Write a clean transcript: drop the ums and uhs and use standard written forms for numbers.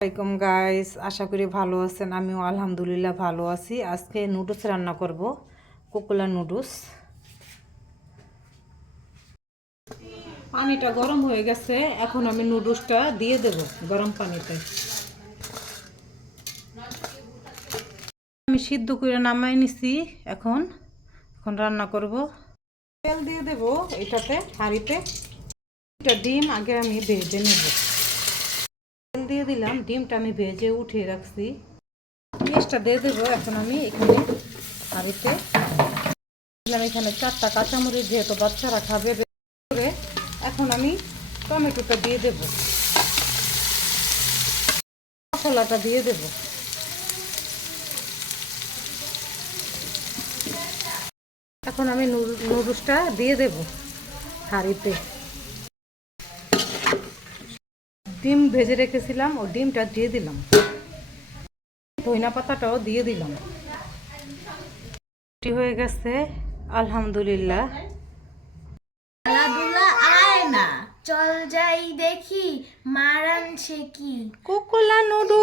আসসালামাইকুম গাইস, আশা করি ভালো আছেন। আমিও আলহামদুলিল্লাহ ভালো আছি। আজকে নুডলস রান্না করব, কোকোলা নুডলস। পানিটা গরম হয়ে গেছে, এখন আমি নুডলসটা দিয়ে দেব গরম পানিতে। আমি সিদ্ধ করে নামাই নিছি। এখন এখন রান্না করব। তেল দিয়ে দেব এটাতে, হাঁড়িতে। এটা ডিম আগে আমি ভেজে নেব। তেল দিয়ে দিলাম, ডিমটা আমি ভেজে উঠিয়ে রাখছি। পেঁয়াজটা দিয়ে দেবো এখন আমি এখানে হাঁড়িতে। দিলাম এখানে 4টা কাঁচামরিচ, যেহেতু বাচ্চারা খাবে। করে এখন আমি টমেটোটা দিয়ে দেব, মশলাটা দিয়ে দেব। এখন আমি নুডলসটা দিয়ে দেব হাঁড়িতে। ডিম ভেজে রেখেছিলাম, ও ডিমটা দিয়ে দিলাম। ধনিয়া পাতাটাও দিয়ে দিলাম। হয়ে গেছে আলহামদুলিল্লাহ। খেলাধুলা আয় না, চল যাই দেখি মারান সে কি কোকোলা নুডলস।